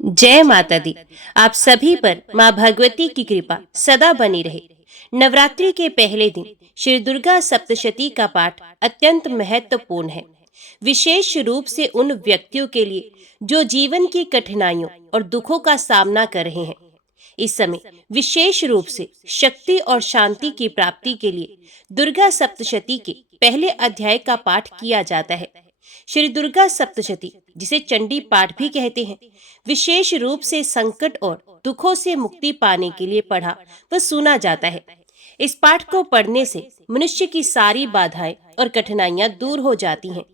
जय माता दी। आप सभी पर माँ भगवती की कृपा सदा बनी रहे। नवरात्रि के पहले दिन श्री दुर्गा सप्तशती का पाठ अत्यंत महत्वपूर्ण है, विशेष रूप से उन व्यक्तियों के लिए जो जीवन की कठिनाइयों और दुखों का सामना कर रहे हैं। इस समय विशेष रूप से शक्ति और शांति की प्राप्ति के लिए दुर्गा सप्तशती के पहले अध्याय का पाठ किया जाता है। श्री दुर्गा सप्तशती, जिसे चंडी पाठ भी कहते हैं, विशेष रूप से संकट और दुखों से मुक्ति पाने के लिए पढ़ा व सुना जाता है। इस पाठ को पढ़ने से मनुष्य की सारी बाधाएं और कठिनाइयां दूर हो जाती हैं।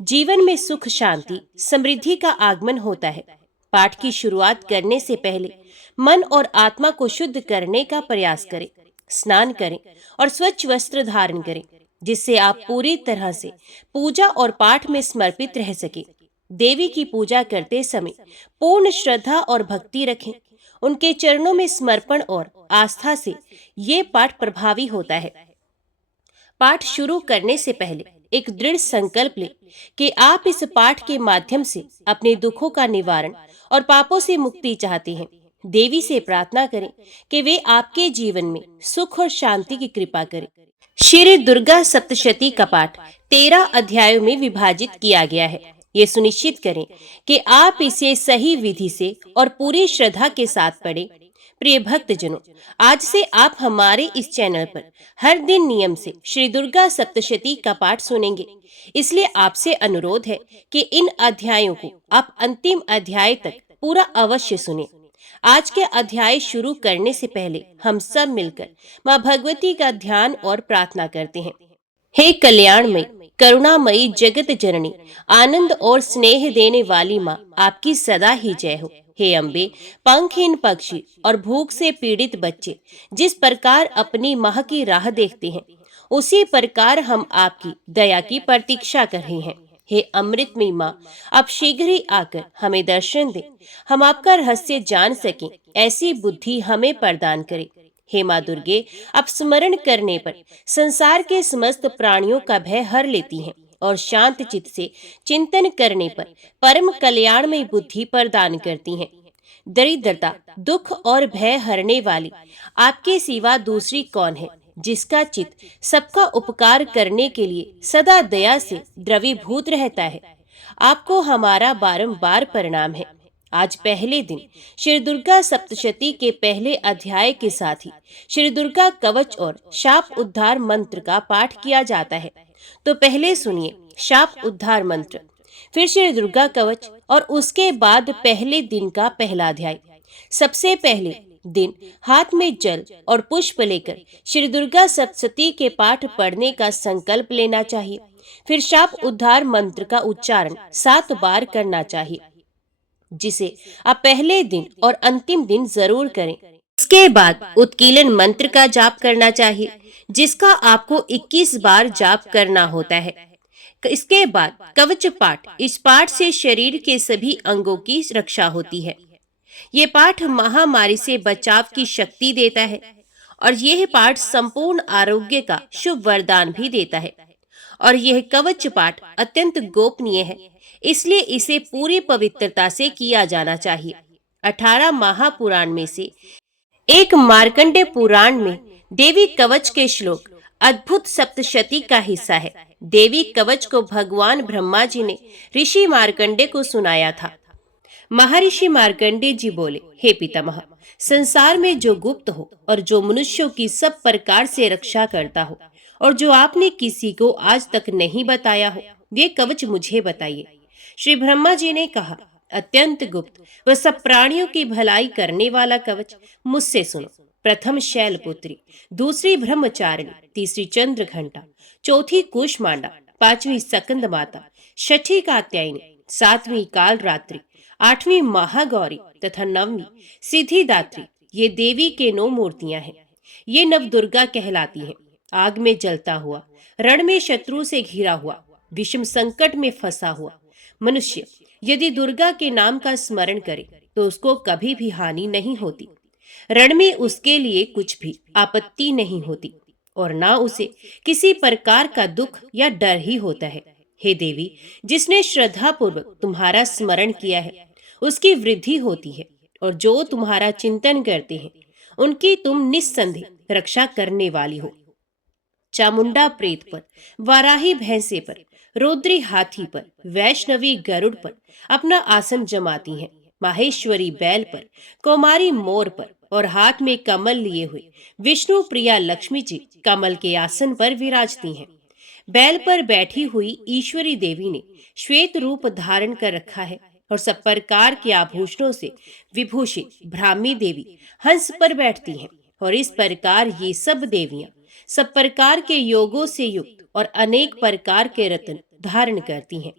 जीवन में सुख, शांति, समृद्धि का आगमन होता है। पाठ की शुरुआत करने से पहले मन और आत्मा को शुद्ध करने का प्रयास करें। स्नान करें और स्वच्छ वस्त्र धारण करें, जिससे आप पूरी तरह से पूजा और पाठ में समर्पित रह सके। देवी की पूजा करते समय पूर्ण श्रद्धा और भक्ति रखें। उनके चरणों में समर्पण और आस्था से ये पाठ प्रभावी होता है। पाठ शुरू करने से पहले एक दृढ़ संकल्प लें कि आप इस पाठ के माध्यम से अपने दुखों का निवारण और पापों से मुक्ति चाहते हैं। देवी से प्रार्थना करें कि वे आपके जीवन में सुख और शांति की कृपा करें। श्री दुर्गा सप्तशती का पाठ 13 अध्यायों में विभाजित किया गया है। ये सुनिश्चित करें कि आप इसे सही विधि से और पूरी श्रद्धा के साथ पढ़ें। प्रिय भक्तजनों, आज से आप हमारे इस चैनल पर हर दिन नियम से श्री दुर्गा सप्तशती का पाठ सुनेंगे। इसलिए आपसे अनुरोध है कि इन अध्यायों को आप अंतिम अध्याय तक पूरा अवश्य सुनें। आज के अध्याय शुरू करने से पहले हम सब मिलकर माँ भगवती का ध्यान और प्रार्थना करते हैं। हे कल्याणमयी, करुणामयी, जगत जननी, आनंद और स्नेह देने वाली माँ, आपकी सदा ही जय हो। हे अम्बे, पंखहीन पक्षी और भूख से पीड़ित बच्चे जिस प्रकार अपनी माँ की राह देखते हैं, उसी प्रकार हम आपकी दया की प्रतीक्षा कर रहे हैं। हे अमृतमयी माँ, आप शीघ्र ही आकर हमें दर्शन दें। हम आपका रहस्य जान सकें, ऐसी बुद्धि हमें प्रदान करें। हे माँ दुर्गे, आप स्मरण करने पर संसार के समस्त प्राणियों का भय हर लेती हैं और शांत चित्त से चिंतन करने पर परम कल्याणमयी बुद्धि प्रदान करती हैं। दरिद्रता, दुख और भय हरने वाली आपके सिवा दूसरी कौन है, जिसका चित्त सबका उपकार करने के लिए सदा दया से द्रवीभूत रहता है। आपको हमारा बारंबार प्रणाम है। आज पहले दिन श्री दुर्गा सप्तशती के पहले अध्याय के साथ ही श्री दुर्गा कवच और शाप उद्धार मंत्र का पाठ किया जाता है। तो पहले सुनिए शाप उद्धार मंत्र, फिर श्री दुर्गा कवच और उसके बाद पहले दिन का पहला अध्याय। सबसे पहले दिन हाथ में जल और पुष्प लेकर श्री दुर्गा सप्तशती के पाठ पढ़ने का संकल्प लेना चाहिए। फिर शाप उद्धार मंत्र का उच्चारण 7 बार करना चाहिए, जिसे आप पहले दिन और अंतिम दिन जरूर करें। इसके बाद उत्कीलन मंत्र का जाप करना चाहिए, जिसका आपको 21 बार जाप करना होता है। इसके बाद कवच पाठ, इस पाठ से शरीर के सभी अंगों की रक्षा होती है। ये पाठ महामारी से बचाव की शक्ति देता है और यह पाठ संपूर्ण आरोग्य का शुभ वरदान भी देता है। और यह कवच पाठ अत्यंत गोपनीय है, इसलिए इसे पूरी पवित्रता से किया जाना चाहिए। 18 महापुराण में से एक मार्कंडेय पुराण में देवी कवच के श्लोक अद्भुत सप्तशती का हिस्सा है। देवी कवच को भगवान ब्रह्मा जी ने ऋषि मार्कंडेय को सुनाया था। महर्षि मार्कंडेय जी बोले, हे पितामह, संसार में जो गुप्त हो और जो मनुष्यों की सब प्रकार से रक्षा करता हो और जो आपने किसी को आज तक नहीं बताया हो, वे कवच मुझे बताइए। श्री ब्रह्मा जी ने कहा, अत्यंत गुप्त व सब प्राणियों की भलाई करने वाला कवच मुझसे सुनो। प्रथम शैलपुत्री, दूसरी ब्रह्मचारिणी, तीसरी चंद्र घंटा, चौथी कूष्मांडा, पांचवी सकंद माता, छठी कात्यायनी, सातवीं काल रात्रि, आठवीं महागौरी तथा नववीं सिद्धिदात्री, ये देवी के 9 मूर्तियां हैं। ये नव दुर्गा कहलाती हैं। आग में जलता हुआ, रण में शत्रु से घिरा हुआ, विषम संकट में फंसा हुआ मनुष्य यदि दुर्गा के नाम का स्मरण करे तो उसको कभी भी हानि नहीं होती। रण में उसके लिए कुछ भी आपत्ति नहीं होती और ना उसे किसी प्रकार का दुख या डर ही होता है। हे देवी, जिसने श्रद्धा पूर्वक तुम्हारा स्मरण किया है, उसकी वृद्धि होती है, और जो तुम्हारा चिंतन करते हैं उनकी तुम निस्संदेह रक्षा करने वाली हो। चामुंडा प्रेत पर, वाराही भैंसे पर, रुद्री हाथी पर, वैष्णवी गरुड़ पर अपना आसन जमाती हैं। माहेश्वरी बैल पर, कौमारी मोर पर और हाथ में कमल लिए हुए विष्णु प्रिया लक्ष्मी जी कमल के आसन पर विराजती हैं। बैल पर बैठी हुई ईश्वरी देवी ने श्वेत रूप धारण कर रखा है और सब प्रकार के आभूषणों से विभूषित ब्राह्मी देवी हंस पर बैठती हैं। और इस प्रकार ये सब देवियां सब प्रकार के योगों से युक्त और अनेक प्रकार के रत्न धारण करती हैं।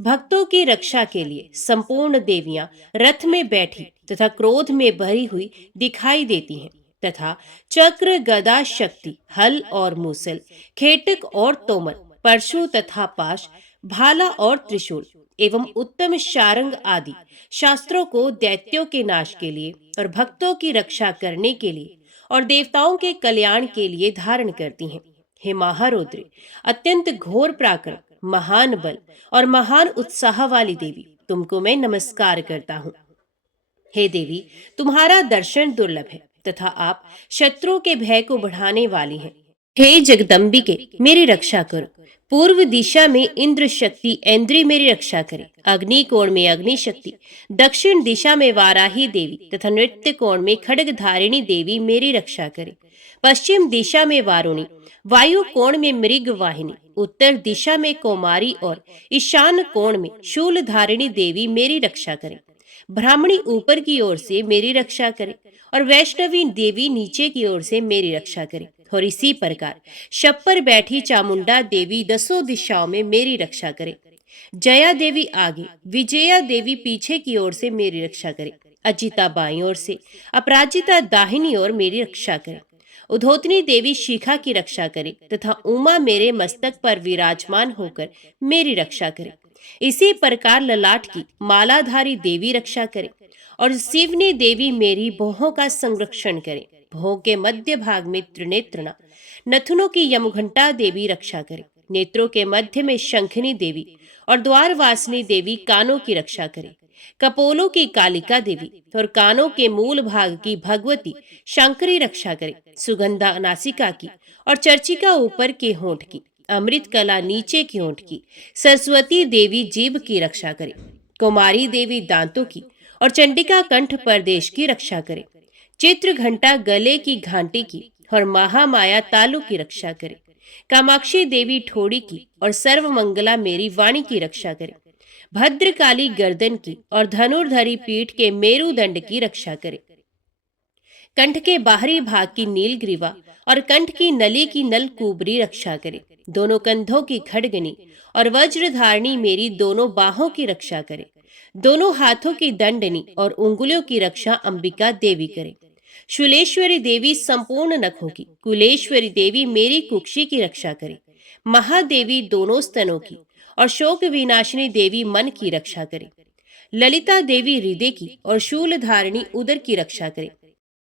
भक्तों की रक्षा के लिए संपूर्ण देवियां रथ में बैठी तथा क्रोध में भरी हुई दिखाई देती हैं, तथा चक्र, गदा, शक्ति, हल और मूसल, खेटक और तोमर, परशु तथा पाश, भाला और त्रिशूल एवं उत्तम शारंग आदि शास्त्रों को दैत्यों के नाश के लिए और भक्तों की रक्षा करने के लिए और देवताओं के कल्याण के लिए धारण करती हैं। हे महारौद्र, अत्यंत घोर पराक्रम, महान बल और महान उत्साह वाली देवी, तुमको मैं नमस्कार करता हूँ। हे देवी, तुम्हारा दर्शन दुर्लभ है तथा आप शत्रुओं के भय को बढ़ाने वाली हैं। हे जगदम्बिके, मेरी रक्षा करो। पूर्व दिशा में इंद्र शक्ति ऐन्द्री मेरी रक्षा करे। अग्नि कोण में अग्नि शक्ति, दक्षिण दिशा में वाराही देवी तथा नृत्य कोण में खड्ग धारिणी देवी मेरी रक्षा करे। पश्चिम दिशा में वारुणी, वायु कोण में मृग वाहिनी, उत्तर दिशा में कौमारी और ईशान कोण में शूल धारिणी देवी मेरी रक्षा करे। ब्राह्मणी ऊपर की ओर से मेरी रक्षा करे और वैष्णवी देवी नीचे की ओर से मेरी रक्षा करे। और इसी प्रकार शब पर बैठी चामुंडा देवी दसों दिशाओं में मेरी रक्षा करे। जया देवी आगे, विजया देवी पीछे की ओर से मेरी रक्षा करे। अजिता बाईं ओर से, अपराजिता दाहिनी ओर मेरी रक्षा करे। उधोतनी देवी शिखा की रक्षा करे तथा उमा मेरे मस्तक पर विराजमान होकर मेरी रक्षा करे। इसी प्रकार ललाट की मालाधारी देवी रक्षा करे और शिवनी देवी मेरी भौहों का संरक्षण करे। भौहों के मध्य भाग में त्रिनेत्रणा, नथुनों की यमघंटा देवी रक्षा करे। नेत्रों के मध्य में शंखनी देवी और द्वारवासिनी देवी कानों की रक्षा करे। कपोलों की कालिका देवी और कानों के मूल भाग की भगवती शंकरी रक्षा करे। सुगंधा नासिका की और चर्चिका ऊपर के होंठ की, अमृत कला नीचे की होंठ की, सरस्वती देवी जीभ की रक्षा करे। कुमारी देवी दांतों की और चंडिका कंठ प्रदेश की रक्षा करे। चित्र घंटा गले की घंटी की और महामाया तालु की रक्षा करे। कामाक्षी देवी ठोड़ी की और सर्वमंगला मेरी वाणी की रक्षा करे। भद्रकाली गर्दन की और धनुर्धरी पीठ के मेरुदंड की रक्षा करे। कंठ के बाहरी भाग की नीलग्रीवा और कंठ की नली की नलकूबरी रक्षा करे। दोनों कंधों की खड़गनी और वज्रधारणी मेरी दोनों बाहों की रक्षा करे। दोनों हाथों की दंडनी और उंगलियों की रक्षा अंबिका देवी करे। शूलेश्वरी देवी संपूर्ण नखों की, कुलेश्वरी देवी मेरी कुक्षी की रक्षा करे। महादेवी दोनों स्तनों की और शोक विनाशिनी देवी मन की रक्षा करे। ललिता देवी हृदय की और शूल धारिणी उदर की रक्षा करे।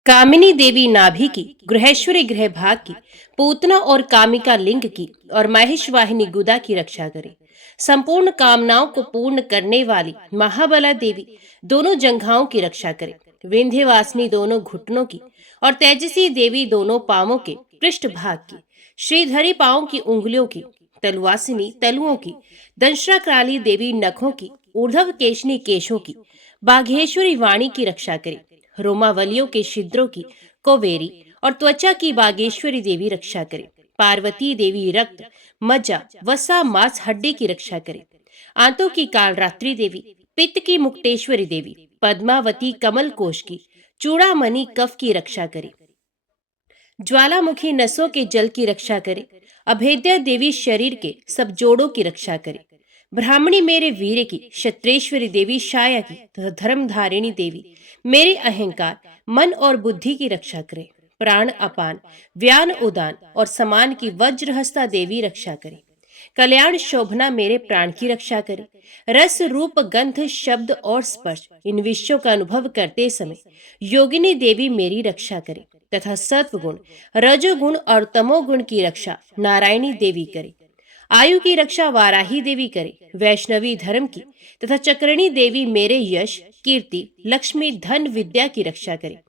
कामिनी देवी नाभि की, गृहेश्वरी गृह भाग की, पूतना और कामिका लिंग की और महेशवाहिनी गुदा की रक्षा करे। संपूर्ण कामनाओं को पूर्ण करने वाली महाबला देवी दोनों जंघाओं की रक्षा करे। विंध्यवासिनी दोनों घुटनों की और तेजसी देवी दोनों पांवों के पृष्ठ भाग की, श्रीधरी पांवों की उंगलियों की, तलवासिनी तलुओं की, दंश्राकाली देवी नखों की, ऊर्ध्व केशनी केशों की, बाघेश्वरी वाणी की रक्षा करे। रोमावलियों के छिद्रों की, कोवेरी और त्वचा की बागेश्वरी देवी रक्षा करे। पार्वती देवी रक्त, मज्जा, वसा, मांस, हड्डी की रक्षा करे। आंतों की कालरात्रि देवी, पित्त की मुक्तेश्वरी देवी, पद्मावती कमल कोश की, चूड़ामणि कफ की रक्षा करे। ज्वालामुखी नसों के जल की रक्षा करे। अभेद्या देवी शरीर के सब जोड़ों की रक्षा करे। ब्राह्मणी मेरे वीर की, क्षत्रेश्वरी देवी शाया की तथा धर्मधारिणी देवी मेरे अहंकार, मन और बुद्धि की रक्षा करे। प्राण अपान, व्यान उदान और समान की वज्रहस्ता देवी रक्षा करे। कल्याण शोभना मेरे प्राण की रक्षा करे। रस, रूप, गंध, शब्द और स्पर्श इन विषयों का अनुभव करते समय योगिनी देवी मेरी रक्षा करे तथा सत्वगुण, रजोगुण और तमोगुण की रक्षा नारायणी देवी करे। आयु की रक्षा वाराही देवी करे, वैष्णवी धर्म की तथा चक्रणी देवी मेरे यश, कीर्ति, लक्ष्मी, धन, विद्या की रक्षा करे।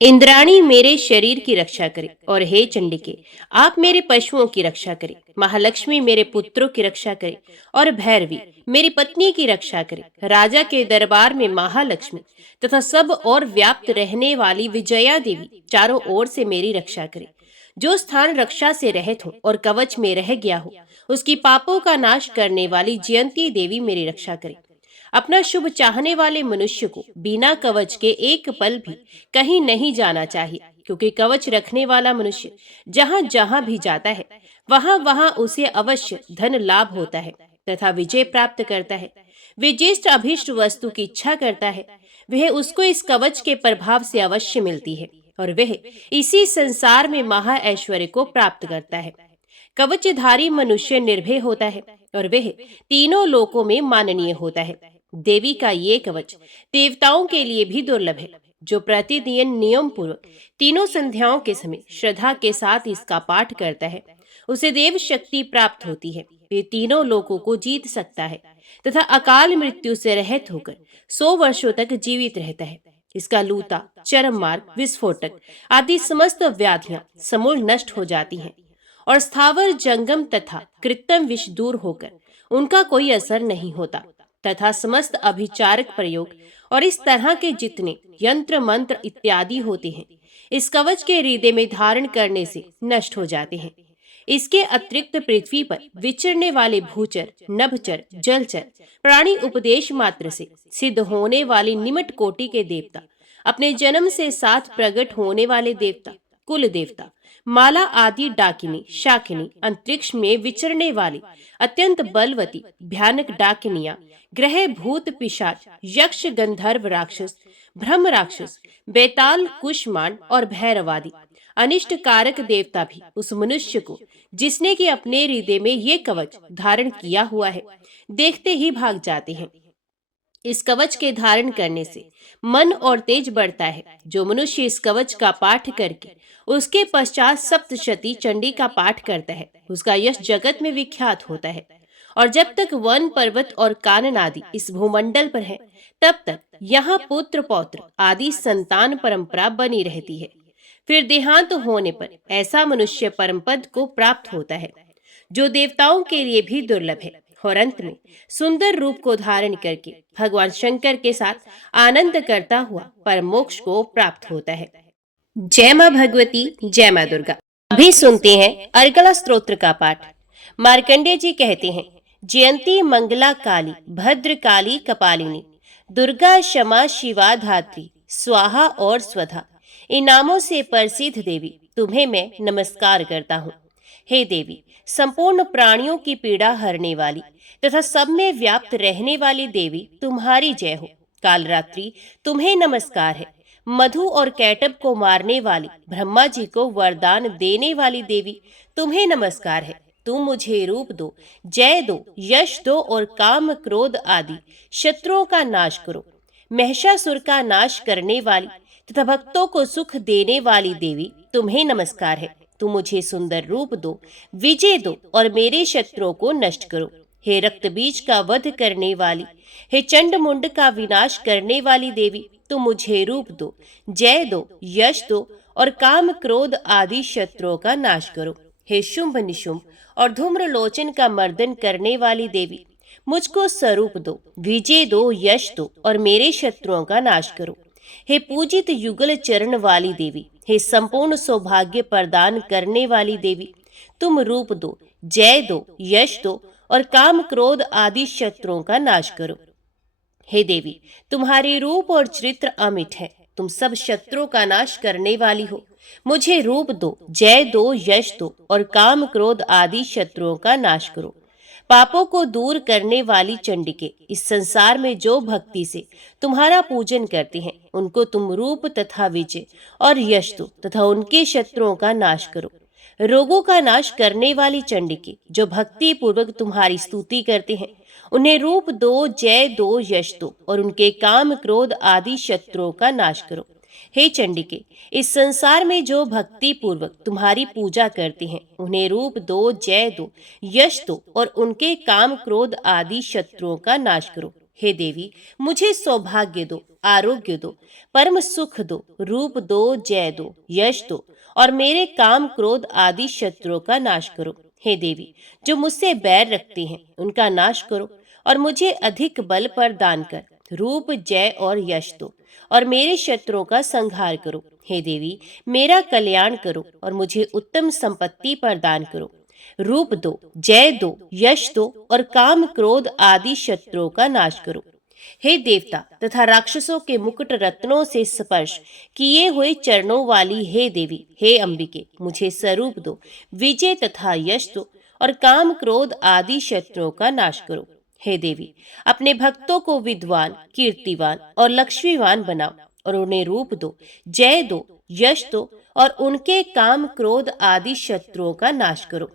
इंद्राणी मेरे शरीर की रक्षा करे, और हे चंडिके आप मेरे पशुओं की रक्षा करे। महालक्ष्मी मेरे पुत्रों की रक्षा करे, और भैरवी मेरी पत्नी की रक्षा करे। राजा के दरबार में महालक्ष्मी तथा सब और व्याप्त रहने वाली विजया देवी चारों ओर से मेरी रक्षा करे। जो स्थान रक्षा से रहित हो और कवच में रह गया हो, उसकी पापों का नाश करने वाली जयंती देवी मेरी रक्षा करे। अपना शुभ चाहने वाले मनुष्य को बिना कवच के एक पल भी कहीं नहीं जाना चाहिए, क्योंकि कवच रखने वाला मनुष्य जहां जहां भी जाता है वहां वहां उसे अवश्य धन लाभ होता है तथा विजय प्राप्त करता है। वे जिस अभीष्ट वस्तु की इच्छा करता है वह उसको इस कवच के प्रभाव से अवश्य मिलती है, और वह इसी संसार में महा ऐश्वर्य को प्राप्त करता है। कवचधारी मनुष्य निर्भय होता है और वह तीनों लोकों में माननीय होता है। देवी का ये कवच देवताओं के लिए भी दुर्लभ है। जो प्रतिदिन नियम पूर्वक तीनों संध्याओं के समय श्रद्धा के साथ इसका पाठ करता है उसे देव शक्ति प्राप्त होती है। वे तीनों लोकों को जीत सकता है तथा अकाल मृत्यु से रहित होकर 100 वर्षों तक जीवित रहता है। इसका लूता, चरम मार्ग, विस्फोटक आदि समस्त व्याधियां समूल नष्ट हो जाती हैं और स्थावर जंगम तथा कृत्रिम विष दूर होकर उनका कोई असर नहीं होता तथा समस्त अभिचारक प्रयोग और इस तरह के जितने यंत्र मंत्र इत्यादि होते हैं इस कवच के हृदय में धारण करने से नष्ट हो जाते हैं। इसके अतिरिक्त पृथ्वी पर विचरने वाले भूचर, नभचर, जलचर प्राणी उपदेश मात्र से सिद्ध होने वाली निमट कोटि के देवता, अपने जन्म से साथ प्रकट होने वाले देवता, कुल देवता, माला आदि डाकिनी, शाकिनी, अंतरिक्ष में विचरने वाली अत्यंत बलवती भयानक डाकिनियां, ग्रह, भूत, पिशाच, यक्ष, गंधर्व, राक्षस, ब्रह्म राक्षस, बेताल, कुष्मांड और भैरवादी अनिष्ट कारक देवता भी उस मनुष्य को जिसने कि अपने हृदय में ये कवच धारण किया हुआ है देखते ही भाग जाते हैं। इस कवच के धारण करने से मन और तेज बढ़ता है। जो मनुष्य इस कवच का पाठ करके उसके पश्चात सप्तशती चंडी का पाठ करता है उसका यश जगत में विख्यात होता है। और जब तक वन, पर्वत और कानन आदि इस भूमंडल पर है तब तक यहाँ पुत्र पौत्र आदि संतान परंपरा बनी रहती है। फिर देहांत होने पर ऐसा मनुष्य परम पद को प्राप्त होता है जो देवताओं के लिए भी दुर्लभ है, और अंत में सुंदर रूप को धारण करके भगवान शंकर के साथ आनंद करता हुआ परम मोक्ष को प्राप्त होता है। जय मां भगवती, जय मां दुर्गा। अभी सुनते हैं अर्गला स्तोत्र का पाठ। मार्कंडेय जी कहते हैं, जयंती मंगला काली, भद्र काली कपालिनी, दुर्गा क्षमा शिवा धात्री, स्वाहा और स्वधा, इन नामों से प्रसिद्ध देवी तुम्हें मैं नमस्कार करता हूँ। हे देवी, संपूर्ण प्राणियों की पीड़ा हरने वाली तथा सब में व्याप्त रहने वाली देवी तुम्हारी जय हो। कालरात्रि तुम्हें नमस्कार है। मधु और कैटब को मारने वाली, ब्रह्मा जी को वरदान देने वाली देवी तुम्हें नमस्कार है। तुम मुझे रूप दो, जय दो, यश दो और काम क्रोध आदि शत्रुओं का नाश करो। महिषासुर का नाश करने वाली तथा भक्तों को सुख देने वाली देवी तुम्हें नमस्कार है। तुम मुझे सुंदर रूप दो, विजय दो और मेरे शत्रुओं को नष्ट करो। हे रक्त बीज का वध करने वाली, हे चंड मुंड का विनाश करने वाली देवी तुम मुझे रूप दो, जय दो, यश दो और काम क्रोध आदि शत्रुओं का नाश करो। हे शुंभ निशुंभ और धूम्र लोचन का मर्दन करने वाली देवी मुझको स्वरूप दो, विजय दो, यश दो और मेरे शत्रुओं का नाश करो। हे पूजित युगल चरण वाली देवी, हे संपूर्ण सौभाग्य प्रदान करने वाली देवी तुम रूप दो, जय दो, यश दो और काम क्रोध आदि शत्रुओं का नाश करो। हे देवी, तुम्हारे रूप और चरित्र अमिट है। तुम सब शत्रुओं का नाश करने वाली हो। मुझे रूप दो, जय दो, यश दो और काम क्रोध आदि शत्रुओं का नाश करो। पापों को दूर करने वाली चंडिके, इस संसार में जो भक्ति से तुम्हारा पूजन करते हैं उनको तुम रूप तथा विजय और यश दो तथा उनके शत्रुओं का नाश करो। रोगों का नाश करने वाली चंडिके, जो भक्ति पूर्वक तुम्हारी स्तुति करते हैं उन्हें रूप दो, जय दो, यश दो और उनके काम क्रोध आदि शत्रुओं का नाश करो। हे चंडिके, इस संसार में जो भक्ति पूर्वक तुम्हारी पूजा करते हैं उन्हें रूप दो, जय दो, यश दो और उनके काम क्रोध आदि शत्रुओं का नाश करो। हे देवी, मुझे सौभाग्य दो, आरोग्य दो, परम सुख दो, रूप दो, जय दो, यश दो और मेरे काम क्रोध आदि शत्रुओं का नाश करो। हे देवी, जो मुझसे बैर रखते हैं उनका नाश करो और मुझे अधिक बल प्रदान कर रूप, जय और यश दो और मेरे शत्रुओं का संहार करो। हे देवी, मेरा कल्याण करो और मुझे उत्तम संपत्ति प्रदान करो। रूप दो, जय दो, यश दो और काम क्रोध आदि शत्रुओं का नाश करो। हे देवता तथा राक्षसों के मुकुट रत्नों से स्पर्श किए हुए चरणों वाली हे देवी, हे अंबिके, मुझे स्वरूप दो, विजय तथा यश दो और काम क्रोध आदि शत्रुओं का नाश करो। हे देवी, अपने भक्तों को विद्वान, कीर्तिवान और लक्ष्मीवान बनाओ और उन्हें रूप दो, जय दो, यश दो और उनके काम क्रोध आदि शत्रुओं का नाश करो।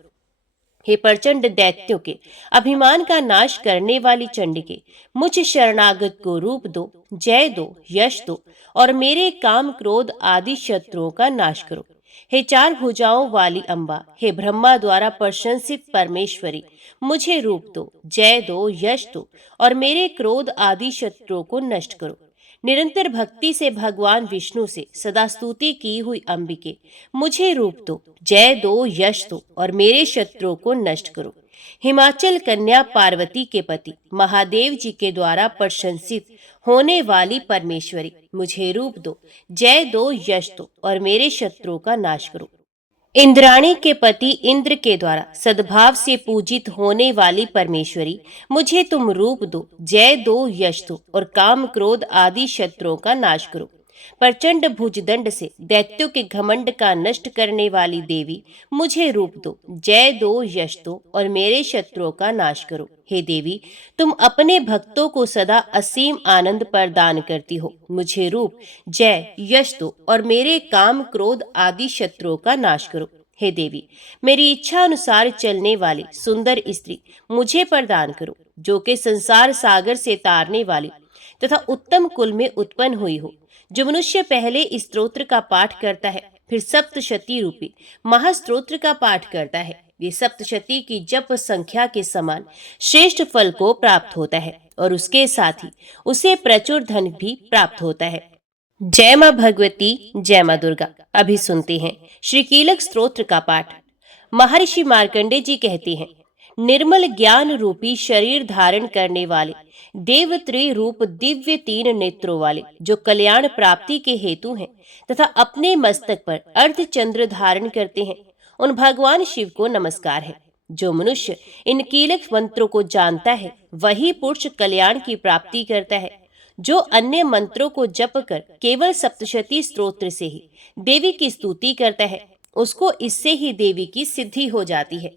हे प्रचंड दैत्यों के अभिमान का नाश करने वाली चंडिके, मुझ शरणागत को रूप दो, जय दो, यश दो और मेरे काम क्रोध आदि शत्रुओं का नाश करो। हे चार भुजाओं वाली अम्बा, हे ब्रह्मा द्वारा प्रशंसित परमेश्वरी, मुझे रूप दो, जय दो, यश दो और मेरे क्रोध आदि शत्रुओं को नष्ट करो। निरंतर भक्ति से भगवान विष्णु से सदा स्तुति की हुई अंबिके, मुझे रूप दो, जय दो, यश दो और मेरे शत्रुओं को नष्ट करो। हिमाचल कन्या पार्वती के पति महादेव जी के द्वारा प्रशंसित होने वाली परमेश्वरी, मुझे रूप दो, जय दो, यश दो और मेरे शत्रुओं का नाश करो। इंद्राणी के पति इंद्र के द्वारा सद्भाव से पूजित होने वाली परमेश्वरी, मुझे तुम रूप दो, जय दो, यश दो और काम क्रोध आदि शत्रुओं का नाश करो। प्रचंड भुजदंड से दैत्यों के घमंड का नष्ट करने वाली देवी, मुझे रूप दो, जय दो, यश दो और मेरे शत्रुओं का नाश करो। हे देवी, तुम अपने भक्तों को सदा असीम आनंद प्रदान करती हो, मुझे रूप, जय, यश दो और मेरे काम क्रोध आदि शत्रुओं का नाश करो। हे देवी, मेरी इच्छा अनुसार चलने वाली सुंदर स्त्री मुझे प्रदान करो, जो कि संसार सागर से तारने वाली तथा उत्तम कुल में उत्पन्न हुई हो। जो मनुष्य पहले इस स्तोत्र का पाठ करता है, फिर सप्तशती रूपी महास्तोत्र का पाठ करता है, ये सप्तशती की जप संख्या के समान श्रेष्ठ फल को प्राप्त होता है और उसके साथ ही उसे प्रचुर धन भी प्राप्त होता है। जय मां भगवती, जय मां दुर्गा। अभी सुनते हैं श्री कीलक स्तोत्र का पाठ। महर्षि मार्कंडे जी कहते हैं, निर्मल ज्ञान रूपी शरीर धारण करने वाले, देवत्री रूप दिव्य तीन नेत्रों वाले, जो कल्याण प्राप्ति के हेतु हैं तथा अपने मस्तक पर अर्धचंद्र धारण करते हैं, उन भगवान शिव को नमस्कार है। जो मनुष्य इन कीलक मंत्रों को जानता है वही पुरुष कल्याण की प्राप्ति करता है। जो अन्य मंत्रों को जप कर केवल सप्तशती स्तोत्र से ही देवी की स्तुति करता है, उसको इससे ही देवी की सिद्धि हो जाती है।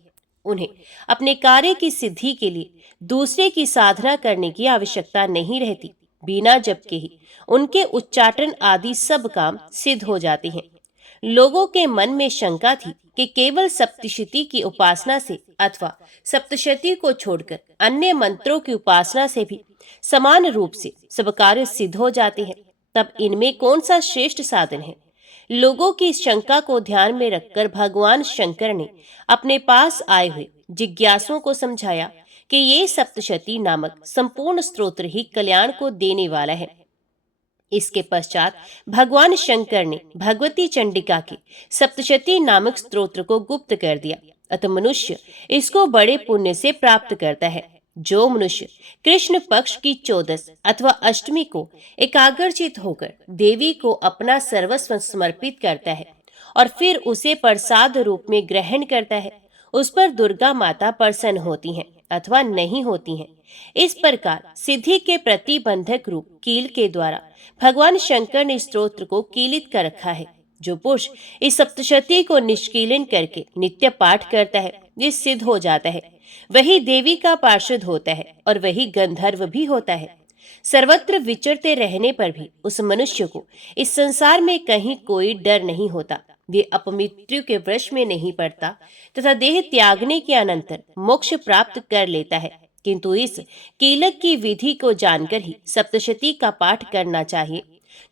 उन्हें अपने कार्य की सिद्धि के लिए दूसरे की साधना करने की आवश्यकता नहीं रहती। बिना जप के ही उनके उच्चाटन आदि सब काम सिद्ध हो जाते हैं। लोगों के मन में शंका थी कि केवल सप्तशती की उपासना से अथवा सप्तशती को छोड़कर अन्य मंत्रों की उपासना से भी समान रूप से सब कार्य सिद्ध हो जाते हैं। तब इनमें कौन सा श्रेष्ठ साधन है? लोगों की शंका को ध्यान में रखकर भगवान शंकर ने अपने पास आए हुए जिज्ञासुओं को समझाया कि ये सप्तशती नामक संपूर्ण स्तोत्र ही कल्याण को देने वाला है। इसके पश्चात भगवान शंकर ने भगवती चंडिका के सप्तशती नामक स्तोत्र को गुप्त कर दिया। अतः मनुष्य इसको बड़े पुण्य से प्राप्त करता है। जो मनुष्य कृष्ण पक्ष की 14 अथवा अष्टमी को एकाग्रचित होकर देवी को अपना सर्वस्व समर्पित करता है और फिर उसे प्रसाद रूप में ग्रहण करता है, उस पर दुर्गा माता प्रसन्न होती हैं अथवा नहीं होती हैं। इस प्रकार सिद्धि के प्रतिबंधक रूप कील के द्वारा भगवान शंकर ने स्तोत्र को कीलित कर रखा है। जो पुरुष इस सप्तशती को निष्कीलन करके नित्य पाठ करता है, ये सिद्ध हो जाता है। वही देवी का पार्षद होता है और वही गंधर्व भी होता है। सर्वत्र विचरते रहने पर भी उस मनुष्य को इस संसार में कहीं कोई डर नहीं होता। वे अपमृत्यु के वश में नहीं पड़ता तथा देह त्यागने के अनंतर मोक्ष प्राप्त कर लेता है। किंतु इस कीलक की विधि को जानकर ही सप्तशती का पाठ करना चाहिए।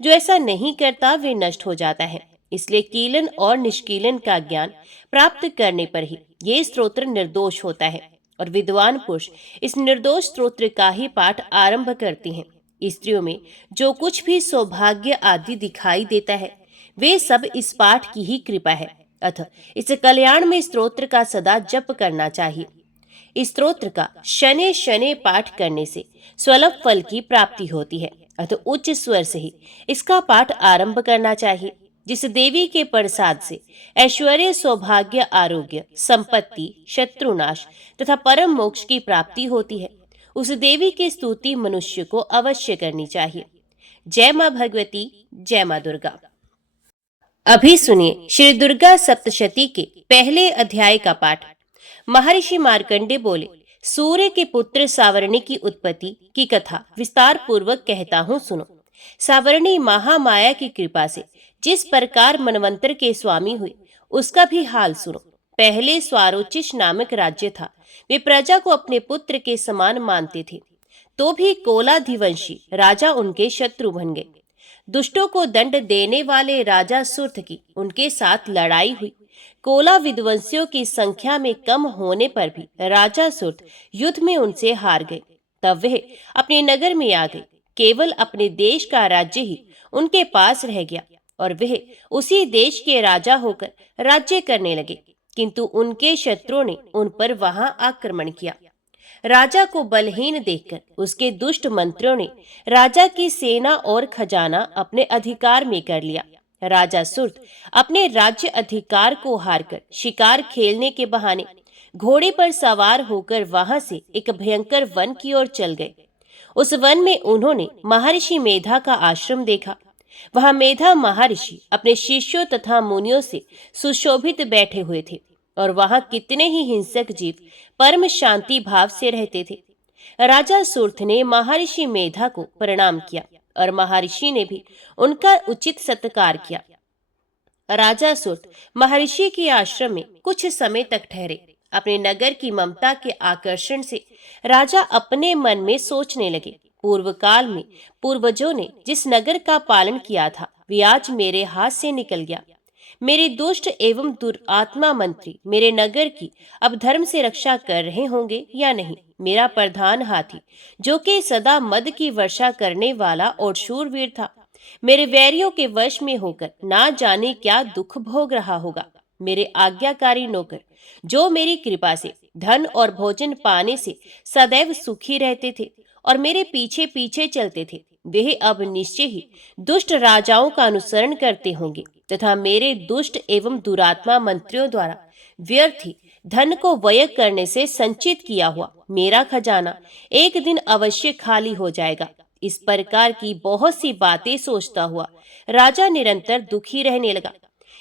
जो ऐसा नहीं करता वे नष्ट हो जाता है। इसलिए कीलन और निष्कीलन का ज्ञान प्राप्त करने पर ही ये स्तोत्र निर्दोष होता है और विद्वान पुरुष इस निर्दोष स्तोत्र का ही पाठ आरंभ करते हैं। स्त्रियों में जो कुछ भी सौभाग्य आदि दिखाई देता है वे सब इस पाठ की ही कृपा है। अतः इस कल्याण में स्तोत्र का सदा जप करना चाहिए। इस स्तोत्र का शनि शनि पाठ करने से स्वल्प फल की प्राप्ति होती है। अतः उच्च स्वर से ही इसका पाठ आरंभ करना चाहिए। जिस देवी के प्रसाद से ऐश्वर्य, सौभाग्य, आरोग्य, संपत्ति, शत्रुनाश तथा परम मोक्ष की प्राप्ति होती है, उस देवी की स्तुति मनुष्य को अवश्य करनी चाहिए। जय मां भगवती, जय मां दुर्गा। अभी सुनिए श्री दुर्गा सप्तशती के पहले अध्याय का पाठ। महर्षि मार्कंडे बोले, सूर्य के पुत्र सावर्णी की उत्पत्ति की कथा विस्तार पूर्वक कहता हूँ, सुनो। सावर्णी महामाया की कृपा से जिस प्रकार मनवंतर के स्वामी हुए उसका भी हाल सुनो। पहले स्वारोचिष नामक राज्य था। वे प्रजा को अपने पुत्र के समान मानते थे, तो भी कोलाधिवंशी राजा उनके शत्रु बन गए। दुष्टों को दंड देने वाले राजा सुर्थ की उनके साथ लड़ाई हुई। कोला विध्वंसियों की संख्या में कम होने पर भी राजा सुर्थ युद्ध में उनसे हार गए। तब वह अपने नगर में आ गए। केवल अपने देश का राज्य ही उनके पास रह गया और वह उसी देश के राजा होकर राज्य करने लगे। किंतु उनके शत्रुओं ने उन पर वहां आक्रमण किया। राजा को बलहीन देखकर उसके दुष्ट मंत्रियों ने राजा की सेना और खजाना अपने अधिकार में कर लिया। राजा सुर्थ अपने राज्य अधिकार को हारकर शिकार खेलने के बहाने घोड़े पर सवार होकर वहां से एक भयंकर वन की ओर चल गए। उस वन में उन्होंने महर्षि मेधा का आश्रम देखा। वहां मेधा महर्षि अपने शिष्यों तथा मुनियों से सुशोभित बैठे हुए थे और वहां कितने ही हिंसक जीव परम शांति भाव से रहते थे। राजा सुर्थ ने महर्षि मेधा को प्रणाम किया और महर्षि ने भी उनका उचित सत्कार किया। राजा सुर्थ महर्षि के आश्रम में कुछ समय तक ठहरे। अपने नगर की ममता के आकर्षण से राजा अपने मन में सोचने लगे, पूर्व काल में पूर्वजों ने जिस नगर का पालन किया था वे आज मेरे हाथ से निकल गया। मेरे दुष्ट एवं दुरात्मा मंत्री मेरे नगर की अब धर्म से रक्षा कर रहे होंगे या नहीं। मेरा प्रधान हाथी, जो कि सदा मद की वर्षा करने वाला और शूरवीर था, मेरे वैरियों के वश में होकर ना जाने क्या दुख भोग रहा होगा। मेरे आज्ञाकारी नौकर, जो मेरी कृपा से धन और भोजन पाने से सदैव सुखी रहते थे और मेरे पीछे पीछे चलते थे, वे अब निश्चय ही दुष्ट राजाओं का अनुसरण करते होंगे तथा मेरे दुष्ट एवं दुरात्मा मंत्रियों द्वारा व्यर्थ ही धन को व्यय करने से संचित किया हुआ मेरा खजाना एक दिन अवश्य खाली हो जाएगा। इस प्रकार की बहुत सी बातें सोचता हुआ राजा निरंतर दुखी रहने लगा।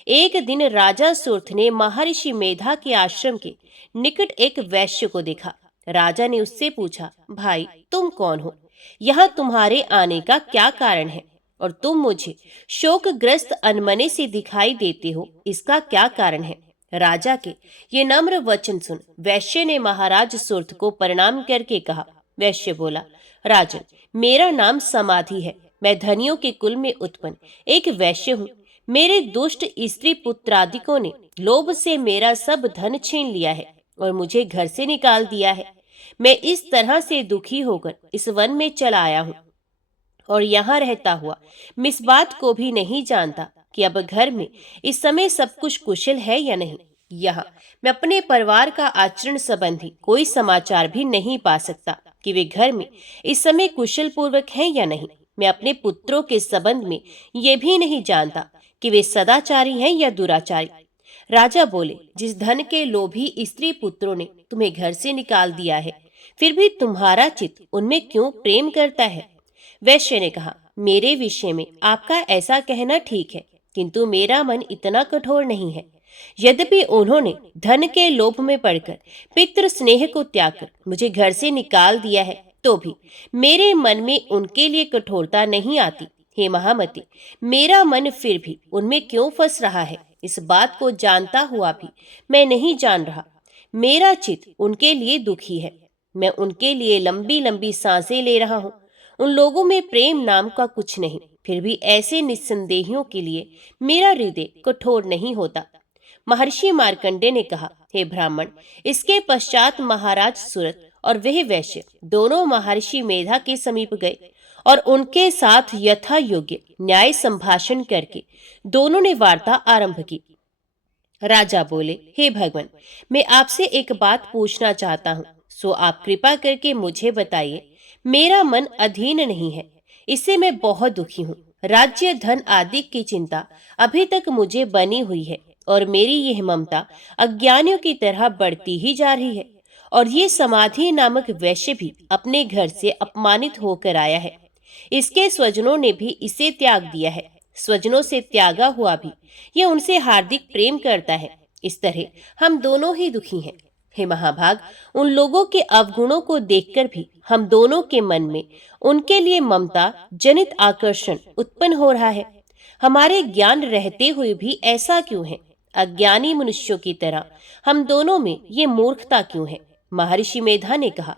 एक दिन राजा सुर्थ ने महर्षि मेधा के आश्रम के निकट एक वैश्य को देखा। राजा ने उससे पूछा, भाई तुम कौन हो? यहाँ तुम्हारे आने का क्या कारण है? और तुम मुझे शोकग्रस्त अनमने से दिखाई देते हो, इसका क्या कारण है? राजा के ये नम्र वचन सुन वैश्य ने महाराज सुर्थ को प्रणाम करके कहा। वैश्य बोला, राजन, मेरा नाम समाधि है। मैं धनियों के कुल में उत्पन्न एक वैश्य हूँ। मेरे दुष्ट स्त्री पुत्रादिकों ने लोभ से मेरा सब धन छीन लिया है और मुझे घर से निकाल दिया है। मैं इस तरह से दुखी होकर इस वन में चला आया हूँ और यहाँ रहता हुआ मैं इस बात को भी नहीं जानता कि अब घर में इस समय सब कुछ कुशल है या नहीं। यहाँ मैं अपने परिवार का आचरण संबंधी कोई समाचार भी नहीं पा सकता कि वे घर में इस समय कुशल पूर्वक हैं या नहीं। मैं अपने पुत्रों के संबंध में ये भी नहीं जानता कि वे सदाचारी हैं या दुराचारी। राजा बोले, जिस धन के लोभी स्त्री पुत्रों ने तुम्हें घर से निकाल दिया है, फिर भी तुम्हारा चित्त उनमें क्यों प्रेम करता है? वैश्य ने कहा, मेरे विषय में आपका ऐसा कहना ठीक है, किंतु मेरा मन इतना कठोर नहीं है। यद्यपि उन्होंने धन के लोभ में पड़कर पितृ स्नेह को त्याग कर मुझे घर से निकाल दिया है, तो भी मेरे मन में उनके लिए कठोरता नहीं आती। हे महामती, मेरा मन फिर भी उनमें क्यों फंस रहा है, इस बात को जानता हुआ भी मैं नहीं जान रहा। मेरा चित्त उनके लिए दुखी है। मैं उनके लिए लंबी लंबी सांसें ले रहा हूँ। उन लोगों में प्रेम नाम का कुछ नहीं, फिर भी ऐसे निस्संदेहियों के लिए मेरा हृदय कठोर नहीं होता। महर्षि मार्कंडे ने कहा, हे ब्राह्मण, इसके पश्चात महाराज सुरत और वह वैश्य दोनों महर्षि मेधा के समीप गए और उनके साथ यथा योग्य न्याय संभाषण करके दोनों ने वार्ता आरंभ की। राजा बोले, हे भगवान, मैं आपसे एक बात पूछना चाहता हूँ, सो आप कृपा करके मुझे बताइए। मेरा मन अधीन नहीं है, इससे मैं बहुत दुखी हूँ। राज्य धन आदि की चिंता अभी तक मुझे बनी हुई है और मेरी यह ममता अज्ञानियों की तरह बढ़ती ही जा रही है। और ये समाधि नामक वैश्य भी अपने घर से अपमानित होकर आया है। इसके स्वजनों ने भी इसे त्याग दिया है। स्वजनों से त्यागा हुआ भी ये उनसे हार्दिक प्रेम करता है। इस तरह हम दोनों ही दुखी हैं। हे महाभाग, उन लोगों के अवगुणों को देखकर भी हम दोनों के मन में उनके लिए ममता जनित आकर्षण उत्पन्न हो रहा है। हमारे ज्ञान रहते हुए भी ऐसा क्यों है? अज्ञानी मनुष्यों की तरह हम दोनों में ये मूर्खता क्यों है? महर्षि मेधा ने कहा,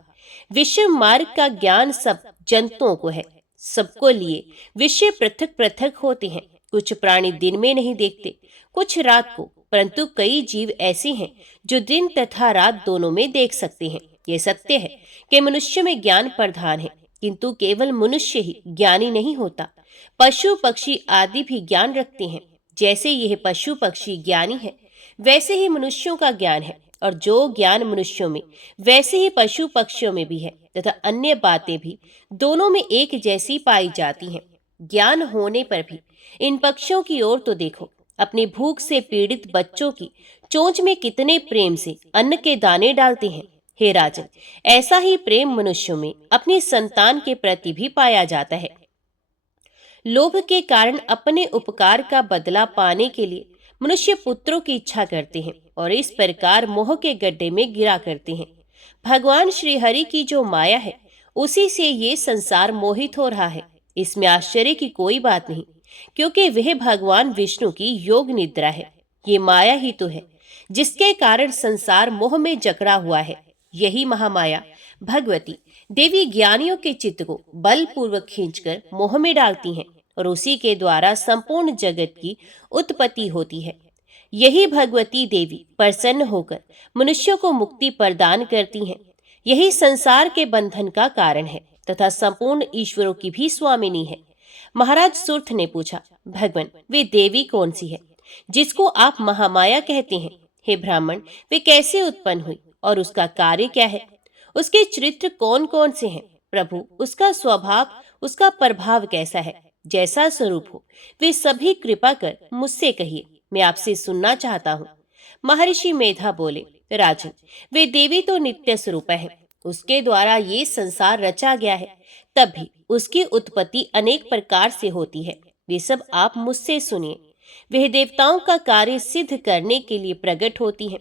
विषय मार्ग का ज्ञान सब जंतुओं को है। सबको लिए विषय पृथक पृथक होते हैं। कुछ प्राणी दिन में नहीं देखते, कुछ रात को, परंतु कई जीव ऐसे हैं जो दिन तथा रात दोनों में देख सकते हैं। ये सत्य है कि मनुष्य में ज्ञान प्रधान है, किंतु केवल मनुष्य ही ज्ञानी नहीं होता। पशु पक्षी आदि भी ज्ञान रखते हैं। जैसे यह पशु पक्षी ज्ञानी है, वैसे ही मनुष्यों का ज्ञान है, और जो ज्ञान मनुष्यों में वैसे ही पशु पक्षियों में भी है, तथा अन्य बातें भी दोनों में एक जैसी पाई जाती हैं। ज्ञान होने पर भी इन पक्षियों की ओर तो देखो। अपनी भूख से पीड़ित बच्चों की चोंच में कितने प्रेम से अन्न के दाने डालते हैं। हे राजन, ऐसा ही प्रेम मनुष्यों में अपनी संतान के प्रति भी पाया जाता है। लोभ के कारण अपने उपकार का बदला पाने के लिए मनुष्य पुत्रों की इच्छा करते हैं और इस प्रकार मोह के गड्ढे में गिरा करते हैं। भगवान श्री हरि की जो माया है, उसी से ये संसार मोहित हो रहा है। इसमें आश्चर्य की कोई बात नहीं, क्योंकि वह भगवान विष्णु की योग निद्रा है। ये माया ही तो है जिसके कारण संसार मोह में जकड़ा हुआ है। यही महामाया भगवती देवी ज्ञानियों के चित्त को बलपूर्वक खींचकर मोह में डालती हैं और उसी के द्वारा संपूर्ण जगत की उत्पत्ति होती है। यही भगवती देवी प्रसन्न होकर मनुष्यों को मुक्ति प्रदान करती हैं। यही संसार के बंधन का कारण है तथा संपूर्ण ईश्वरों की भी स्वामिनी है। महाराज सुर्थ ने पूछा, भगवान, वे देवी कौन सी है जिसको आप महामाया कहते हैं? हे ब्राह्मण, वे कैसे उत्पन्न हुई और उसका कार्य क्या है? उसके चरित्र कौन कौन से हैं? प्रभु, उसका स्वभाव, उसका प्रभाव कैसा है? जैसा स्वरूप हो वे सभी कृपा कर मुझसे कहिए, मैं आपसे सुनना चाहता हूँ। महर्षि मेधा बोले, राजन, वे देवी तो नित्य स्वरूप है। उसके द्वारा ये संसार रचा गया है, तब भी उसकी उत्पत्ति अनेक प्रकार से होती है। वे सब आप मुझसे सुनिए। वह देवताओं का कार्य सिद्ध करने के लिए प्रकट होती हैं।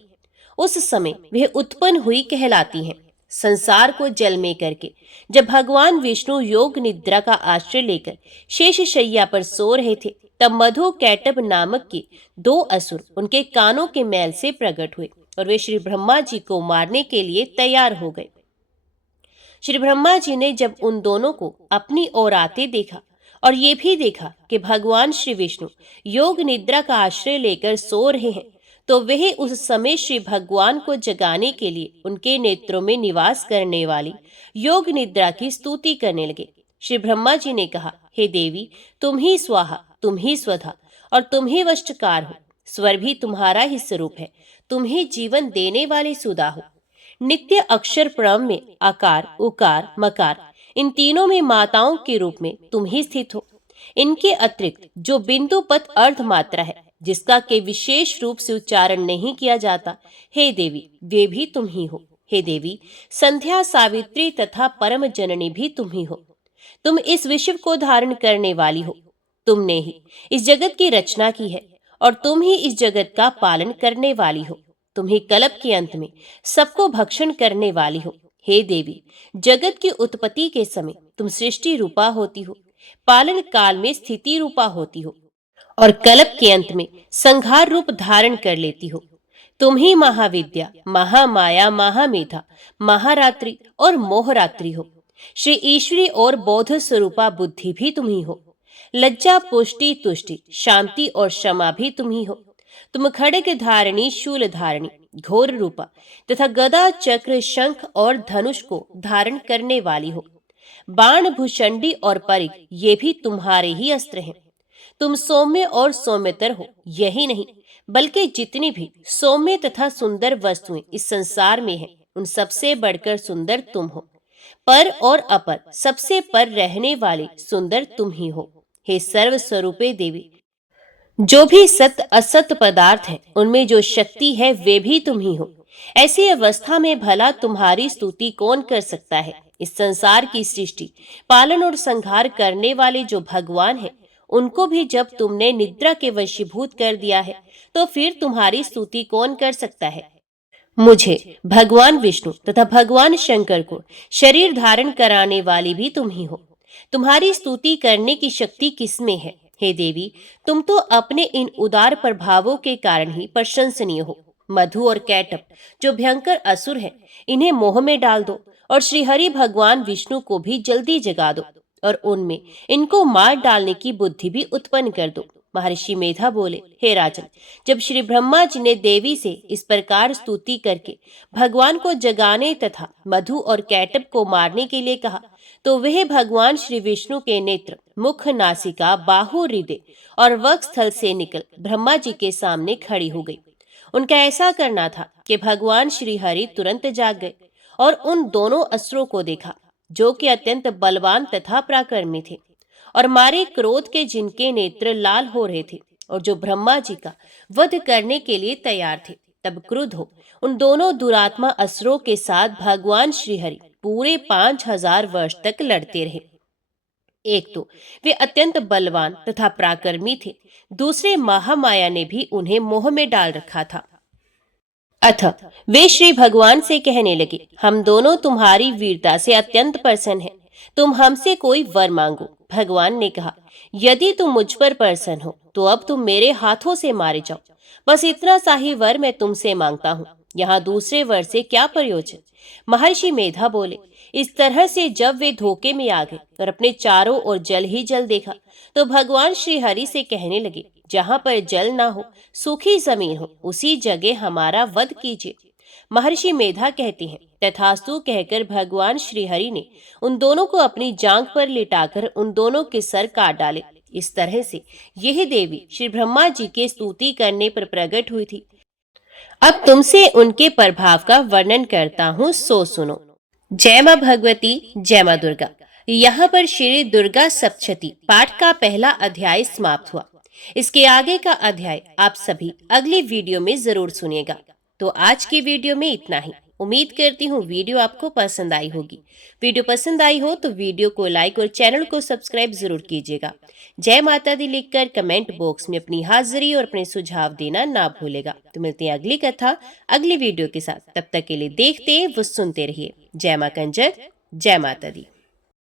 उस समय वह उत्पन्न हुई कहलाती हैं। संसार को जल में करके जब भगवान विष्णु योग निद्रा का आश्रय लेकर शेष शैया पर सो रहे थे, तब मधु कैटभ नामक के दो असुर उनके कानों के मैल से प्रकट हुए और वे श्री ब्रह्मा जी को मारने के लिए तैयार हो गए। श्री ब्रह्मा जी ने जब उन दोनों को अपनी ओर आते देखा और ये भी देखा कि भगवान श्री विष्णु योग निद्रा का आश्रय लेकर सो रहे हैं, तो वह उस समय श्री भगवान को जगाने के लिए उनके नेत्रों में निवास करने वाली योग निद्रा की स्तुति करने लगे। श्री ब्रह्मा जी ने कहा, हे देवी, तुम ही स्वाहा, तुम ही स्वधा और तुम ही वष्टकार हो। स्वर भी तुम्हारा ही स्वरूप है। तुम ही जीवन देने वाली सुधा हो। नित्य अक्षर परम में आकार, उकार, मकार, इन तीनों में माताओं के रूप में तुम ही स्थित हो। इनके अतिरिक्त जो बिंदु पद अर्ध मात्रा है, जिसका के विशेष रूप से उच्चारण नहीं किया जाता, हे देवी, वे भी तुम ही हो। हे देवी, संध्या, सावित्री तथा परम जननी भी तुम ही हो। तुम इस विश्व को धारण करने वाली हो। तुमने ही इस जगत की रचना की है और तुम ही इस जगत का पालन करने वाली हो। तुम ही कल्प के अंत में सबको भक्षण करने वाली हो। हे देवी, जगत की उत्पत्ति के समय तुम सृष्टि रूपा होती हो, पालन काल में स्थिति रूपा होती हो और कल्प के अंत में संहार रूप धारण कर लेती हो। तुम ही महाविद्या, महामाया, महामेधा, महारात्रि और मोहरात्रि हो। श्री ईश्वरी और बोध स्वरूपा बुद्धि भी तुम ही हो। लज्जा, पुष्टि, तुष्टि, शांति और क्षमा भी तुम ही हो। तुम खड्ग धारिणी, शूल धारिणी, घोर रूपा तथा गदा, चक्र, शंख और धनुष को धारण करने वाली हो। बाण, भूषंडी और परिघ ये भी तुम्हारे ही अस्त्र हैं। तुम सौम्य और सौम्यतर हो। यही नहीं बल्कि जितनी भी सौम्य तथा सुंदर वस्तुएं इस संसार में हैं, उन सबसे बढ़कर सुंदर तुम हो। पर और अपर सबसे पर रहने वाले सुंदर तुम ही हो। हे सर्व स्वरूपे देवी, जो भी सत्य असत्य पदार्थ हैं, उनमें जो शक्ति है वे भी तुम ही हो। ऐसी अवस्था में भला तुम्हारी स्तुति कौन कर सकता है। इस संसार की सृष्टि, पालन और संहार करने वाले जो भगवान हैं, उनको भी जब तुमने निद्रा के वशीभूत कर दिया है, तो फिर तुम्हारी स्तुति कौन कर सकता है। मुझे, भगवान विष्णु तथा भगवान शंकर को शरीर धारण कराने वाली भी तुम ही हो। तुम्हारी स्तुति करने की शक्ति किसमें है। हे देवी, तुम तो अपने इन उदार प्रभावों के कारण ही प्रशंसनीय हो। मधु और कैटभ जो भयंकर असुर है, इन्हें मोह में डाल दो और श्रीहरि भगवान विष्णु को भी जल्दी जगा दो और उनमें इनको मार डालने की बुद्धि भी उत्पन्न कर दो। महर्षि मेधा बोले, हे राजन, जब श्री ब्रह्मा जी ने देवी से इस प्रकार स्तुति करके भगवान को जगाने तथा मधु और कैटभ को मारने के लिए कहा, तो वह भगवान श्री विष्णु के नेत्र, मुख, नासिका, बाहु, हृदय और वक्षस्थल से निकल ब्रह्मा जी के सामने खड़ी हो गई। उनका ऐसा करना था कि भगवान श्री हरि तुरंत जाग गए और उन दोनों अस्त्रों को देखा, जो कि अत्यंत बलवान तथा पराक्रमी थे और मारे क्रोध के जिनके नेत्र लाल हो रहे थे और जो ब्रह्मा जी का वध करने के लिए तैयार थे। तब क्रुद्ध हो उन दोनों दुरात्मा असुरों के साथ भगवान श्रीहरि पूरे 5000 वर्ष तक लड़ते रहे। एक तो वे अत्यंत बलवान तथा पराक्रमी थे, दूसरे महामाया ने भी उन्हें मोह में डाल रखा था। अतः वे श्री भगवान से कहने लगे, हम दोनों तुम्हारी वीरता से अत्यंत प्रसन्न हैं, तुम हमसे कोई वर मांगो। भगवान ने कहा, यदि तुम मुझ पर प्रसन्न हो तो अब तुम मेरे हाथों से मारे जाओ। बस इतना सा ही वर मैं तुमसे मांगता हूँ, यहाँ दूसरे वर से क्या प्रयोजन। महर्षि मेधा बोले, इस तरह से जब वे धोखे में आ गए और अपने चारों ओर जल ही जल देखा, तो भगवान श्री हरि से कहने लगे, जहाँ पर जल ना हो, सूखी जमीन हो, उसी जगह हमारा वध कीजिए। महर्षि मेधा कहती हैं, तथास्तु कहकर भगवान श्री हरि ने उन दोनों को अपनी जांघ पर लिटाकर उन दोनों के सर काट डाले। इस तरह से यही देवी श्री ब्रह्मा जी के स्तुति करने पर प्रकट हुई थी। अब तुमसे उनके प्रभाव का वर्णन करता हूँ, सो सुनो। जय मां भगवती, जय मां दुर्गा। यहाँ पर श्री दुर्गा सप्तशती पाठ का पहला अध्याय समाप्त हुआ। इसके आगे का अध्याय आप सभी अगली वीडियो में जरूर सुनिएगा। तो आज की वीडियो में इतना ही। उम्मीद करती हूँ वीडियो आपको पसंद आई होगी। वीडियो पसंद आई हो तो वीडियो को लाइक और चैनल को सब्सक्राइब जरूर कीजिएगा। जय माता दी लिखकर कमेंट बॉक्स में अपनी हाजिरी और अपने सुझाव देना ना भूलेगा। तो मिलते हैं अगली कथा अगली वीडियो के साथ। तब तक के लिए देखते व सुनते रहिए। जय मां कंजक, जय माता दी।